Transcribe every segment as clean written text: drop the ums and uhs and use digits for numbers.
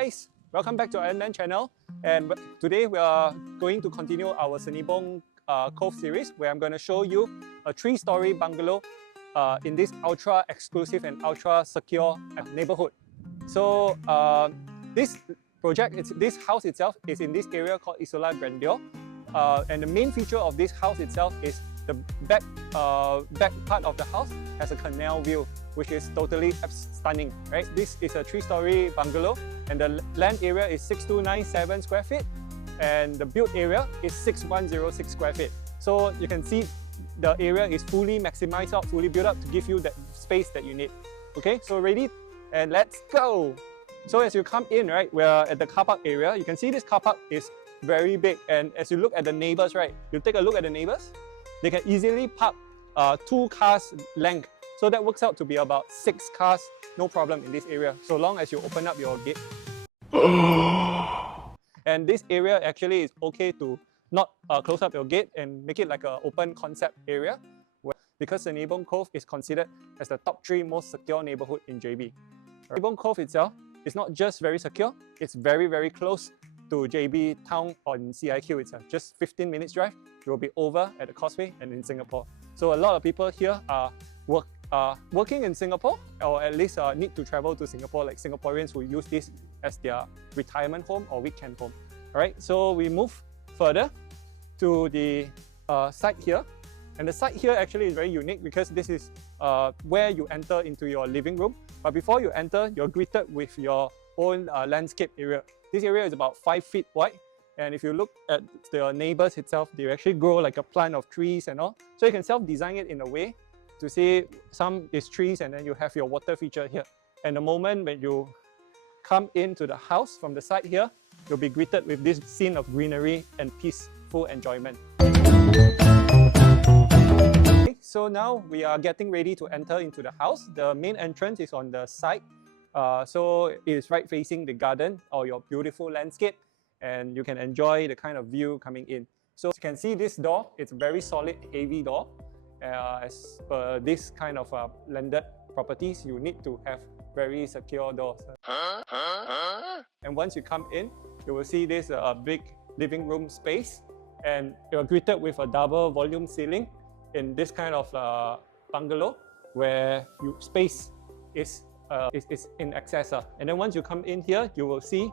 guys, welcome back to our Ironman channel, and today we are going to continue our Senibong Cove series where I'm going to show you a 3-story bungalow in this ultra exclusive and ultra secure neighborhood. So this house itself is in this area called Isola Grandeur, and the main feature of this house itself is the back part of the house has a canal view, which is totally stunning, right? This is a 3-story bungalow, and the land area is 6297 square feet, and the built area is 6106 square feet. So you can see the area is fully maximized out, fully built up to give you that space that you need. Okay, so ready? And let's go! So as you come in, right, we're at the car park area. You can see this car park is very big, and as you look at the neighbors, right, you take a look at the neighbors, they can easily park 2 cars length. So that works out to be about 6 cars, no problem in this area, so long as you open up your gate. And this area actually is okay to not close up your gate and make it like an open concept area, because Senibong Cove is considered as the top 3 most secure neighborhood in JB. Senibong Cove itself is not just very secure, it's very, very close to JB town on CIQ itself. Just 15 minutes drive, you will be over at the Causeway and in Singapore. So a lot of people here are working in Singapore, or at least need to travel to Singapore, like Singaporeans who use this as their retirement home or weekend home. Alright, so we move further to the side here. And the side here actually is very unique because this is where you enter into your living room. But before you enter, you're greeted with your own landscape area. This area is about 5 feet wide, and if you look at the neighbors itself, they actually grow like a plant of trees and all. So you can self-design it in a way to see some is trees, and then you have your water feature here. And the moment when you come into the house from the side here, you'll be greeted with this scene of greenery and peaceful enjoyment. Okay, so now we are getting ready to enter into the house. The main entrance is on the side. So it is right facing the garden or your beautiful landscape, and you can enjoy the kind of view coming in. So as you can see, this door, it's a very solid, heavy door. As per this kind of landed properties, you need to have very secure doors. And once you come in, you will see this big living room space, and you're greeted with a double volume ceiling in this kind of bungalow where space is in excess. And then once you come in here, you will see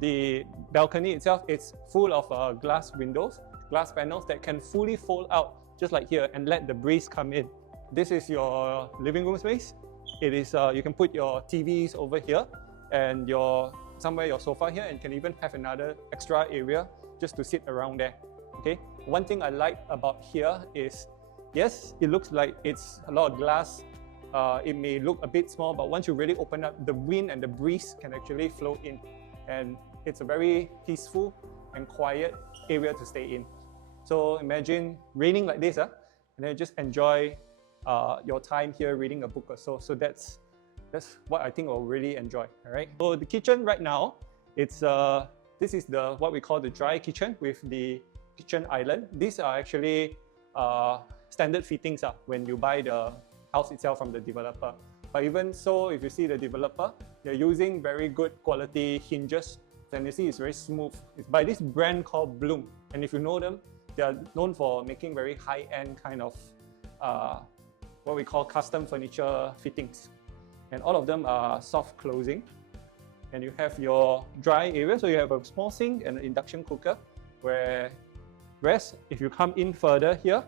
the balcony itself. It's full of glass windows, glass panels that can fully fold out just like here and let the breeze come in. This is your living room space. It is you can put your TVs over here and your sofa here, and can even have another extra area just to sit around there. Okay. One thing I like about here is, yes, it looks like it's a lot of glass. It may look a bit small, but once you really open up, the wind and the breeze can actually flow in, and it's a very peaceful and quiet area to stay in. So imagine raining like this, and then just enjoy your time here reading a book or so. So that's what I think I'll really enjoy. All right. So the kitchen right now, it's this is what we call the dry kitchen with the kitchen island. These are actually standard fittings when you buy the house itself from the developer. But even so, if you see the developer, they're using very good quality hinges, and you see it's very smooth. It's by this brand called Bloom, and if you know them, they are known for making very high-end kind of what we call custom furniture fittings, and all of them are soft closing. And you have your dry area, so you have a small sink and an induction cooker. Whereas if you come in further here,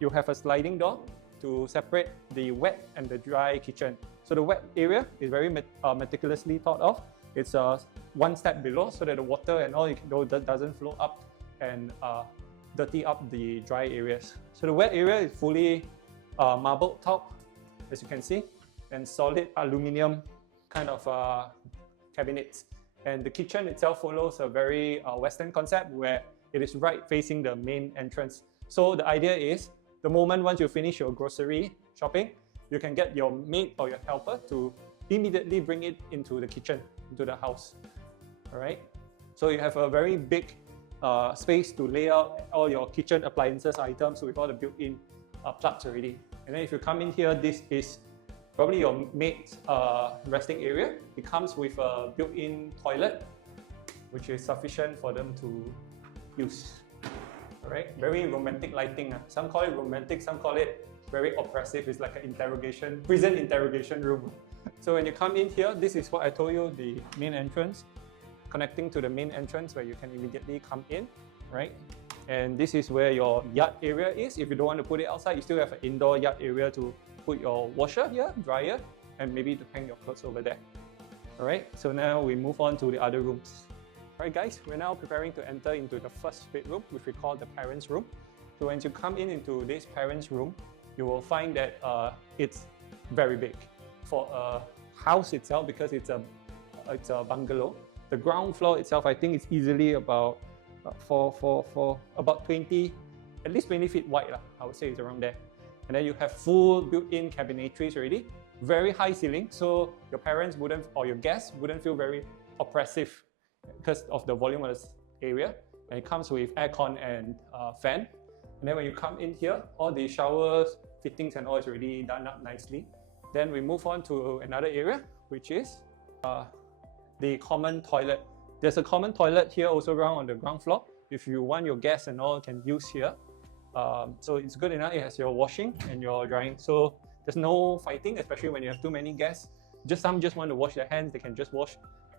you have a sliding door to separate the wet and the dry kitchen. So the wet area is very meticulously thought of. It's 1 step below, so that the water and all doesn't flow up and dirty up the dry areas. So the wet area is fully marble top, as you can see, and solid aluminium kind of cabinets. And the kitchen itself follows a very Western concept where it is right facing the main entrance. So the idea is, the moment once you finish your grocery shopping, you can get your maid or your helper to immediately bring it into the kitchen, into the house. Alright, so you have a very big space to lay out all your kitchen appliances items with all the built-in plugs already. And then if you come in here, this is probably your maid's resting area. It comes with a built-in toilet, which is sufficient for them to use. Alright, very romantic lighting. Some call it romantic, some call it very oppressive. It's like an prison interrogation room. So when you come in here, this is what I told you, the main entrance, connecting to the main entrance where you can immediately come in, right? And this is where your yard area is. If you don't want to put it outside, you still have an indoor yard area to put your washer here, dryer, and maybe to hang your clothes over there. Alright, so now we move on to the other rooms. Alright guys, we're now preparing to enter into the first bedroom, which we call the parents' room. So when you come in into this parents' room, you will find that it's very big. For a house itself, because it's a bungalow, the ground floor itself, I think it's easily about about 20, at least 20 feet wide, I would say it's around there. And then you have full built-in cabinetries already, very high ceiling, so your parents wouldn't, or your guests wouldn't feel very oppressive because of the volume of the area. And it comes with aircon and fan. And then when you come in here, all the showers, fittings and all is already done up nicely. Then we move on to another area, which is the common toilet. There's a common toilet here also around on the ground floor. If you want your guests and all, can use here. So it's good enough. It has your washing and your drying. So there's no fighting, especially when you have too many guests. Some just want to wash their hands, they can just wash.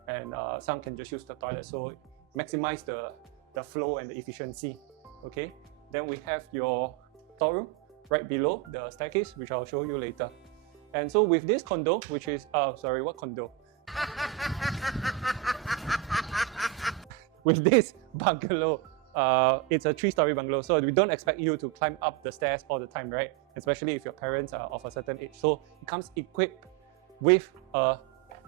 And some can just use the toilet. So maximize the flow and the efficiency. Okay. Then we have your storeroom right below the staircase, which I'll show you later. And so with this condo, which is, what condo? With this bungalow, it's a 3-story bungalow, so we don't expect you to climb up the stairs all the time, right? Especially if your parents are of a certain age. So it comes equipped with a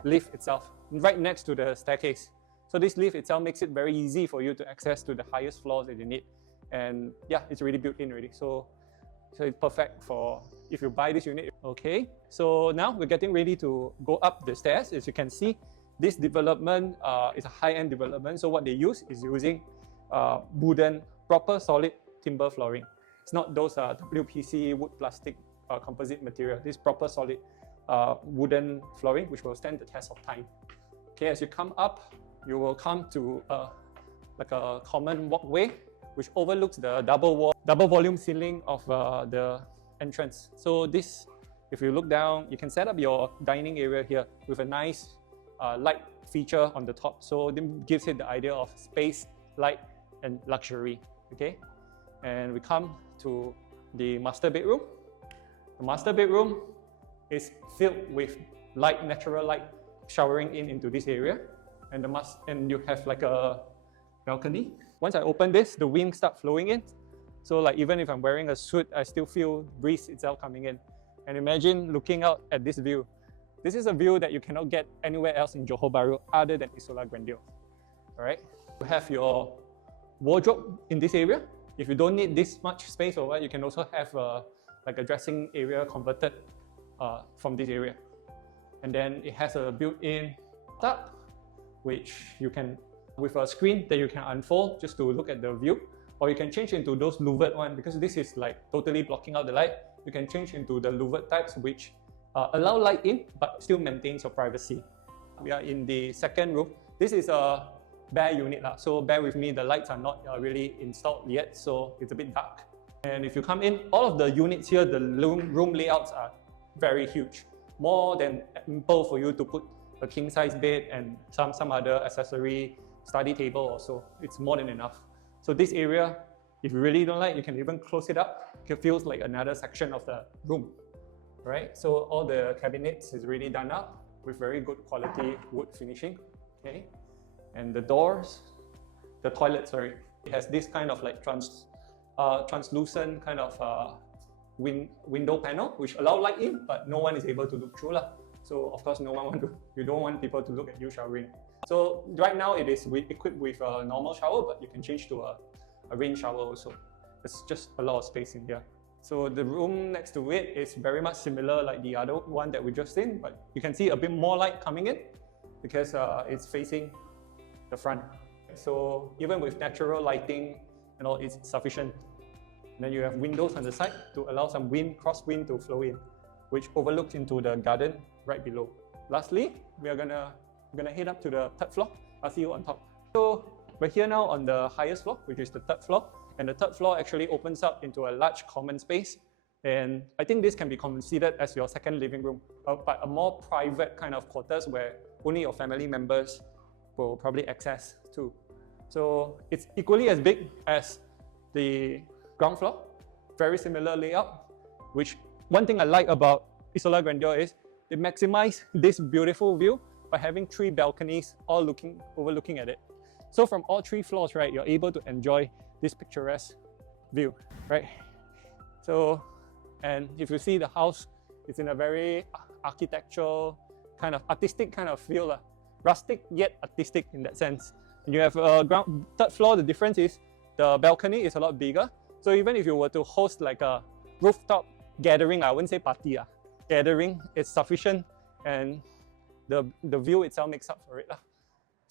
lift itself, right next to the staircase. So this lift itself makes it very easy for you to access to the highest floors that you need. And yeah, it's already built in already. So it's perfect for if you buy this unit. Okay, so now we're getting ready to go up the stairs. As you can see, this development is a high-end development. So what they use is using wooden, proper solid timber flooring. It's not those WPC, wood, plastic, composite material. This proper solid wooden flooring, which will stand the test of time. Okay, as you come up, you will come to like a common walkway, which overlooks the double volume ceiling of the entrance. So this, if you look down, you can set up your dining area here with a nice light feature on the top. So it gives it the idea of space, light, and luxury. Okay, and we come to the master bedroom. The master bedroom is filled with light, natural light showering into this area, and you have like a balcony. Once I open this, the wind starts flowing in. So like even if I'm wearing a suit, I still feel breeze itself coming in. And imagine looking out at this view. This is a view that you cannot get anywhere else in Johor Bahru other than Isola Grandeur. All right. You have your wardrobe in this area. If you don't need this much space or what, you can also have like a dressing area converted from this area. And then it has a built-in tub, which you can, with a screen that you can unfold just to look at the view, or you can change into those louvered one, because this is like totally blocking out the light. You can change into the louvered types, which allow light in, but still maintains your privacy. We are in the second room. This is a bare unit, so bear with me, the lights are not really installed yet, so it's a bit dark. And if you come in, all of the units here, the room layouts are very huge. More than ample for you to put a king-size bed and some other accessory, study table also. It's more than enough. So this area, if you really don't like, you can even close it up. It feels like another section of the room. Right? So all the cabinets is really done up with very good quality wood finishing. Okay, and the doors, the toilet, sorry, it has this kind of like translucent kind of window panel, which allow light in, but no one is able to look through. So of course, you don't want people to look at you showering. So right now it is equipped with a normal shower, but you can change to a rain shower also. There's just a lot of space in here. So the room next to it is very much similar like the other one that we just seen, but you can see a bit more light coming in because it's facing the front. So even with natural lighting and all, it's sufficient. And then you have windows on the side to allow some wind, cross wind to flow in. which overlooks into the garden right below. Lastly, we are gonna head up to the third floor. I'll see you on top. So we're here now on the highest floor, which is the third floor. And the third floor actually opens up into a large common space. And I think this can be considered as your second living room, but a more private kind of quarters where only your family members will probably access to. So it's equally as big as the ground floor, very similar layout, which one thing I like about Isola Grandeur is they maximize this beautiful view by having 3 balconies all overlooking at it. So from all 3 floors, right, you're able to enjoy this picturesque view, right? So, and if you see the house, it's in a very architectural, kind of artistic kind of feel, rustic yet artistic in that sense. And you have a third floor, the difference is the balcony is a lot bigger. So even if you were to host like a rooftop gathering, I wouldn't say party, gathering, it's sufficient, and the view itself makes up for it.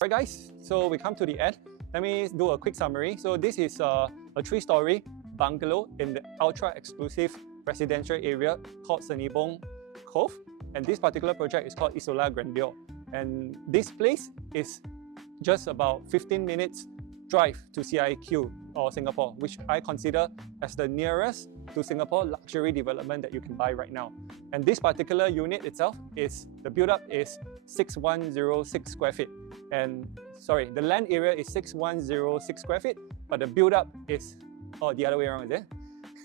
Alright guys, so we come to the end. Let me do a quick summary. So this is a 3-story bungalow in the ultra exclusive residential area called Senibong Cove, and this particular project is called Isola Grandeur. And this place is just about 15 minutes drive to CIQ or Singapore, which I consider as the nearest to Singapore luxury development that you can buy right now. And this particular unit itself is, the build-up is 6106 square feet. And sorry, the land area is 6106 square feet, but the build-up is, oh, the other way around, is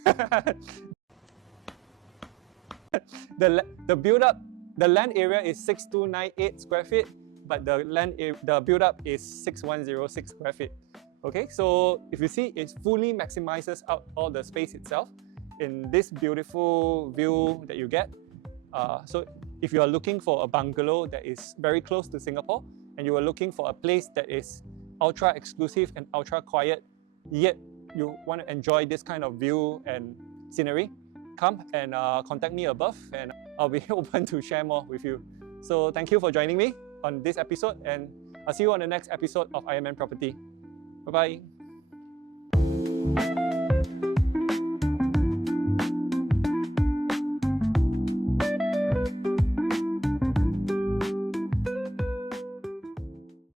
it? The land area is 6298 square feet, but the build-up is 6106 square feet. Okay, so if you see, it fully maximizes out all the space itself in this beautiful view that you get. So if you are looking for a bungalow that is very close to Singapore, and you are looking for a place that is ultra exclusive and ultra quiet, yet you want to enjoy this kind of view and scenery, come and contact me above, and I'll be open to share more with you. So thank you for joining me on this episode, and I'll see you on the next episode of IMN Property. Bye-bye.